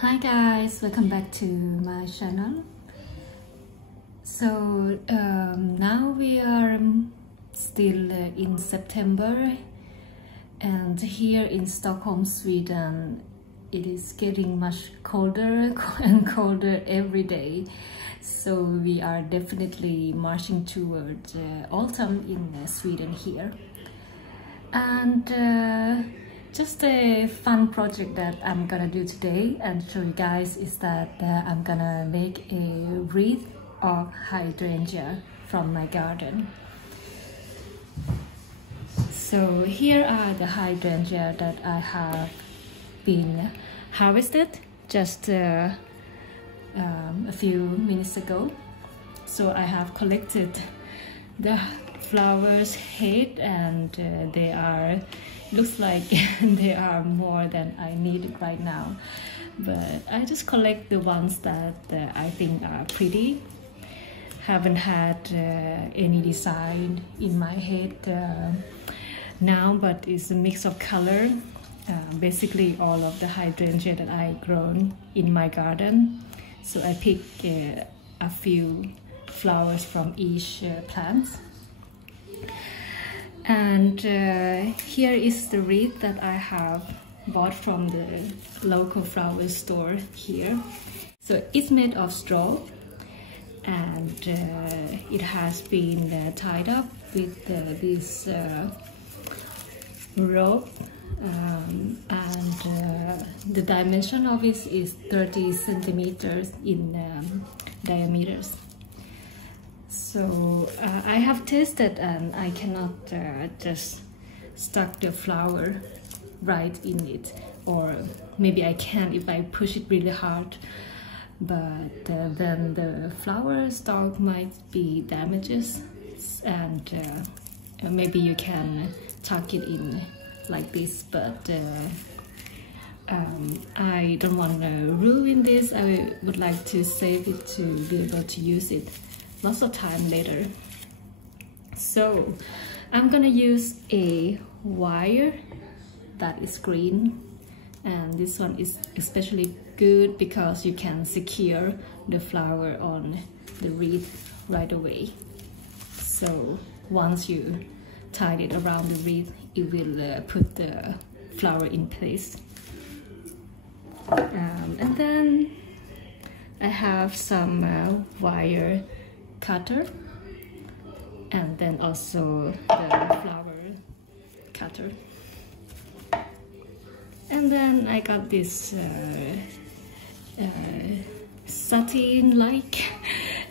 Hi guys, welcome back to my channel. So now we are still in September, and here in Stockholm, Sweden, it is getting much colder and colder every day. So we are definitely marching towards autumn in Sweden here. And just a fun project that I'm gonna do today and show you guys is that I'm gonna make a wreath of hydrangea from my garden. So here are the hydrangea that I have been harvested just a few minutes ago. So I have collected the flowers head, and they are looks like they are more than I needed right now, but I just collect the ones that I think are pretty. Haven't had any design in my head now, but it's a mix of color. Basically all of the hydrangea that I grown in my garden, so I pick a few flowers from each plant. And here is the wreath that I have bought from the local flower store here. So it's made of straw, and it has been tied up with this rope, and the dimension of it is 30 centimeters in diameters. So I have tested, and I cannot just stuck the flower right in it, or maybe I can if I push it really hard, but then the flower stalk might be damaged, and maybe you can tuck it in like this, but I don't want to ruin this. I would like to save it to be able to use it lots of time later. So I'm gonna use a wire that is green, and this one is especially good because you can secure the flower on the wreath right away. So once you tie it around the wreath, it will put the flower in place. And then I have some wire cutter, and then also the flower cutter. And then I got this satin-like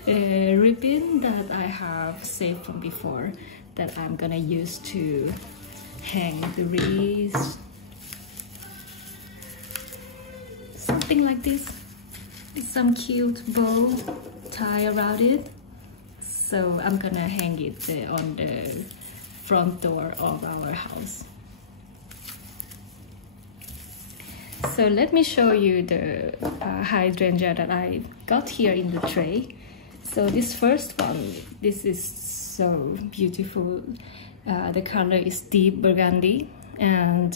ribbon that I have saved from before, that I'm gonna use to hang the wreath. Something like this. It's some cute bow tie around it. So I'm gonna hang it on the front door of our house. So let me show you the hydrangea that I got here in the tray. So this first one, this is so beautiful. The color is deep burgundy, and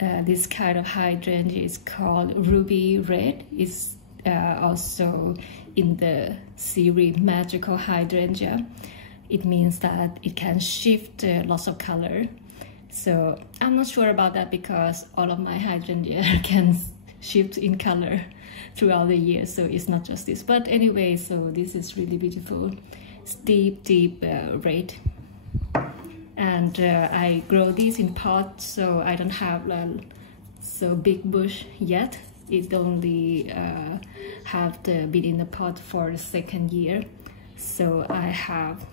this kind of hydrangea is called ruby red. It's also in the series magical hydrangea. It means that it can shift lots of color. So I'm not sure about that, because all of my hydrangea can shift in color throughout the year, so it's not just this. But anyway, so this is really beautiful. It's deep red, and I grow these in pots, so I don't have so big bush yet. It only have been in the pot for the second year, so I have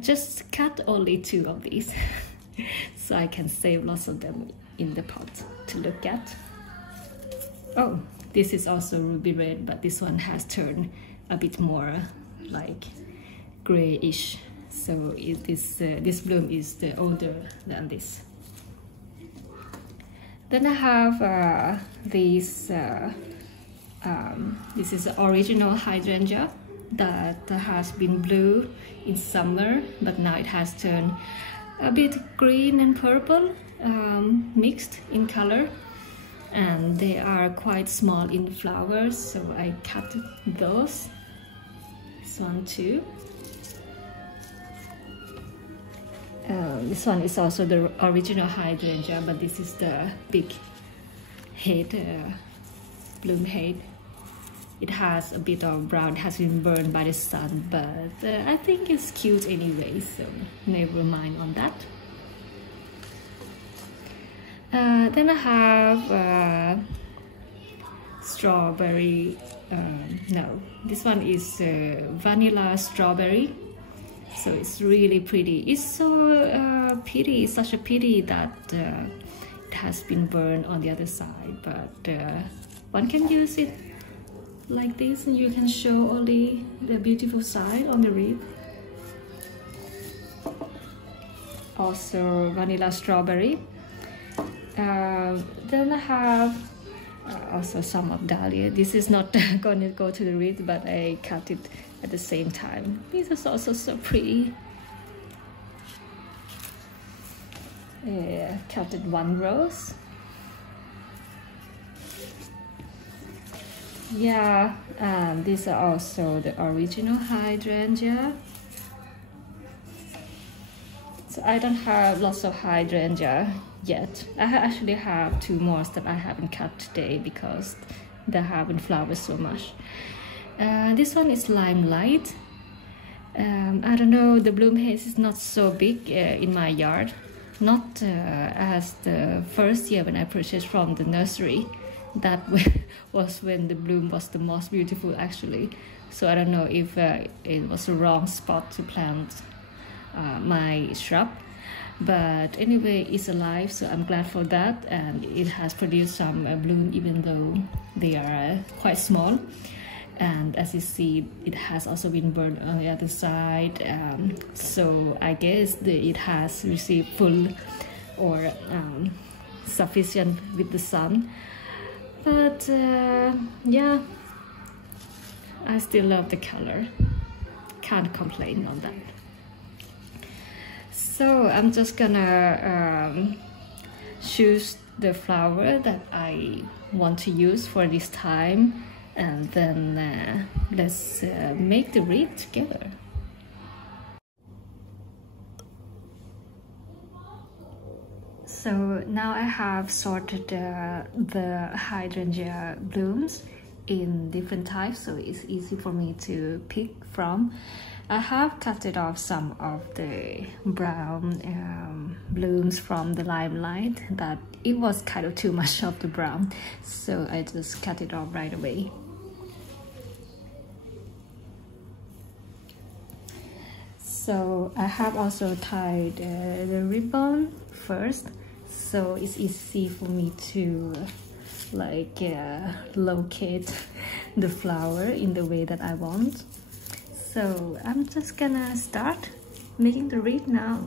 just cut only 2 of these so I can save lots of them in the pot to look at. Oh, this is also ruby red, but this one has turned a bit more like grayish, so this bloom is older than this. Then I have this is the original hydrangea that has been blue in summer, but now it has turned a bit green and purple, mixed in color. and they are quite small in flowers, so I cut those. This one too. This one is also the original hydrangea, but this is the big head, bloom head. It has a bit of brown, has been burned by the sun, but I think it's cute anyway, so never mind on that. Then I have strawberry, no, this one is vanilla strawberry. So it's really pretty. It's so pity, such a pity that it has been burned on the other side, but one can use it like this and you can show only the beautiful side on the wreath. Also vanilla strawberry. Then I have also some of dahlia. This is not going to go to the wreath, but I cut it at the same time. This is also so pretty. Cut it one rose. Yeah, these are also the original hydrangea. So I don't have lots of hydrangea yet. I actually have 2 more that I haven't cut today because they haven't flowered so much. This one is limelight. I don't know, the bloom haze is not so big in my yard. Not as the first year when I purchased from the nursery. That was when the bloom was the most beautiful actually. So I don't know if it was a wrong spot to plant my shrub. But anyway, it's alive, so I'm glad for that, and it has produced some bloom even though they are quite small. And as you see, it has also been burned on the other side, so I guess it has received full or sufficient with the sun. But yeah, I still love the color, can't complain on that. So I'm just gonna choose the flower that I want to use for this time, and then let's make the wreath together. So now I have sorted the hydrangea blooms in different types, so it's easy for me to pick from. I have cut it off some of the brown blooms from the limelight, that it was kind of too much of the brown, so I just cut it off right away. So I have also tied the ribbon first, so it's easy for me to like locate the flower in the way that I want. So I'm just gonna start making the wreath now.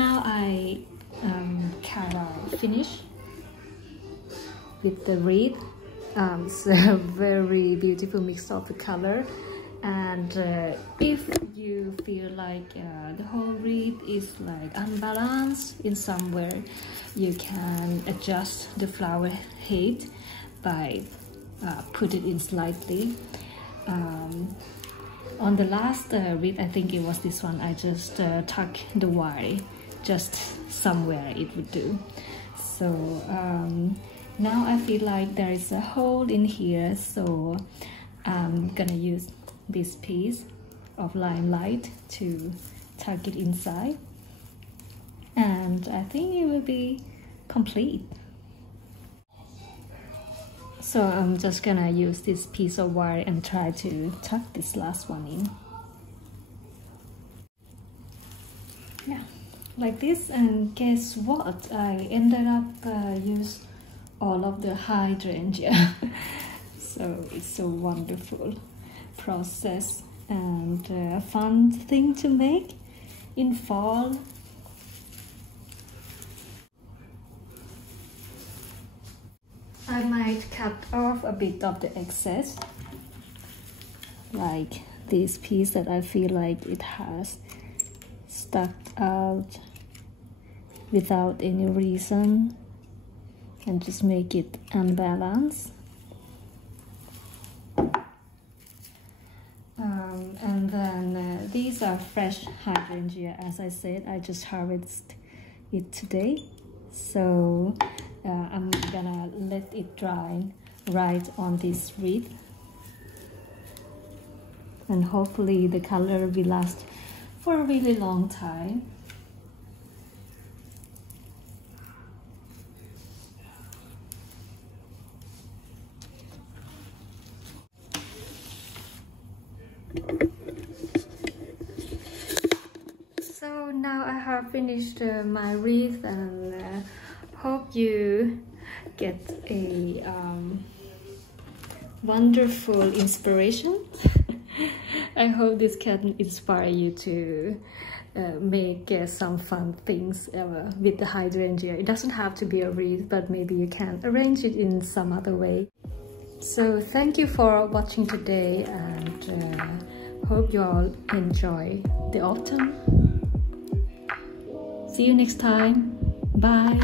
now I kind of finish with the wreath. It's a very beautiful mix of the color, and if you feel like the whole wreath is like unbalanced in somewhere, you can adjust the flower height by put it in slightly. On the last wreath, I think it was this one, I just tuck the wire just somewhere it would do. So now I feel like there is a hole in here, so I'm gonna use this piece of limelight to tuck it inside, and I think it will be complete. So I'm just gonna use this piece of wire and try to tuck this last one in. Yeah, like this. And guess what? I ended up use all of the hydrangea. So it's a wonderful process and a fun thing to make in fall. I might cut off a bit of the excess, like this piece that I feel like it has stuck out without any reason, and just make it unbalanced. And then these are fresh hydrangea. As I said, I just harvested it today, so I'm gonna let it dry right on this wreath, and hopefully the color will last for a really long time. So now I have finished my wreath, and hope you get a wonderful inspiration. I hope this can inspire you to make some fun things with the hydrangea. It doesn't have to be a wreath, but maybe you can arrange it in some other way. So thank you for watching today, and hope you all enjoy the autumn. See you next time. Bye.